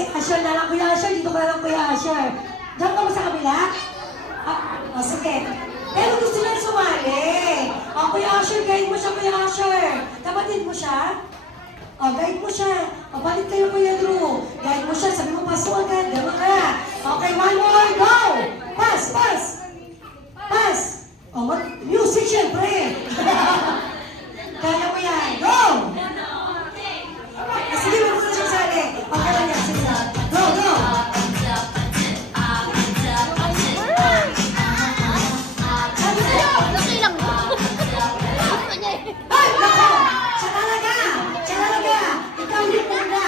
si Asher na lang. Kuya Asher, dito ka lang Kuya Asher. Diyan ka ba sa kabila? Sige. Pero gusto lang sumali. Kuya Asher, guide mo siya, Kuya Asher. Kapatid mo siya? Guide mo siya. Balik kayo, Kuya Drew. Guide mo siya. Sabi mo, paso agad. Gano'n ka. Okay, one more. Go! Pass, pass. Pass. Music, syempre. Kaya mo yan. Go! Sige, wag mo na siya sali. Okay lang yan. Sige lang. Go, go! Laki lang mo. Ay, nako! Siya talaga! Siya talaga! Ikaw yung muna!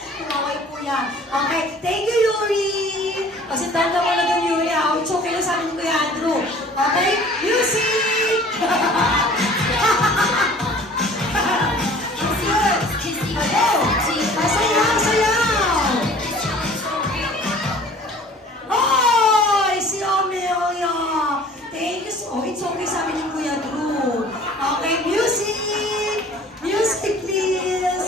Kumaway po yan. Okay, thank you, Yuri! Kasi tanda mo na yung Yuri, ha? It's okay lang sa amin ni Kuya Andrew. Okay? Music! Good! Hello! Masayaw, sayaw! Oy! Si Amelia! Thank you so it's okay sa amin ni Kuya Drew. Okay, music! Music, please!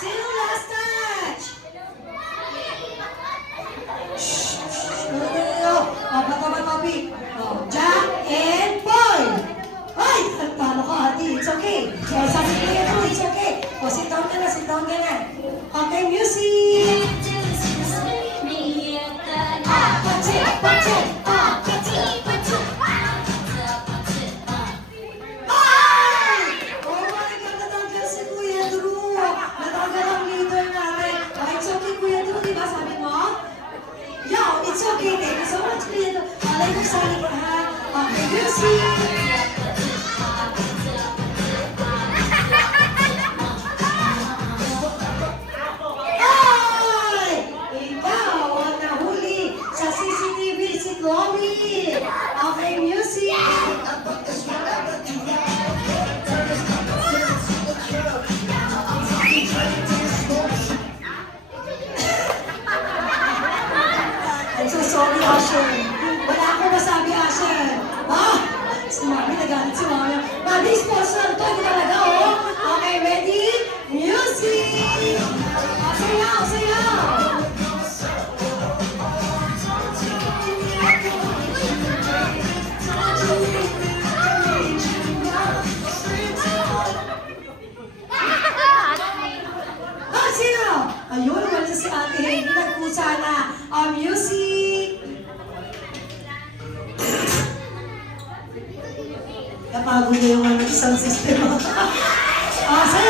Sino last touch? Bato, Big. Jack and Paul. Ay! Paano ka, ate? It's okay. Sabi ko yan, it's okay. Sit down ka na, sit down ka na. Okay, music! Patsit, patsit! Ay! Oh my God, natanggal si Kuya Drew. Natanggal ang leader natin. It's okay, Kuya Drew, di ba sabi mo? Yo, it's okay. Thank you so much, Kuya Drew. Alay mo sa akin, ha? Okay, music! Ay! Ikaw ang nahuli sa CCTV si Chloe. Okay, music! I'm so sorry, Asher. Wala akong masabi, Asher. Si Mami, nagalit si Mami. Mami, sponsor to. Ito talaga, oh. Okay, ready? Music! Sayaw, sayaw! Sino? Ayun, wala si Ate Henry. Nagpusa na. Music! Napagod na yung isang system. Sayaw!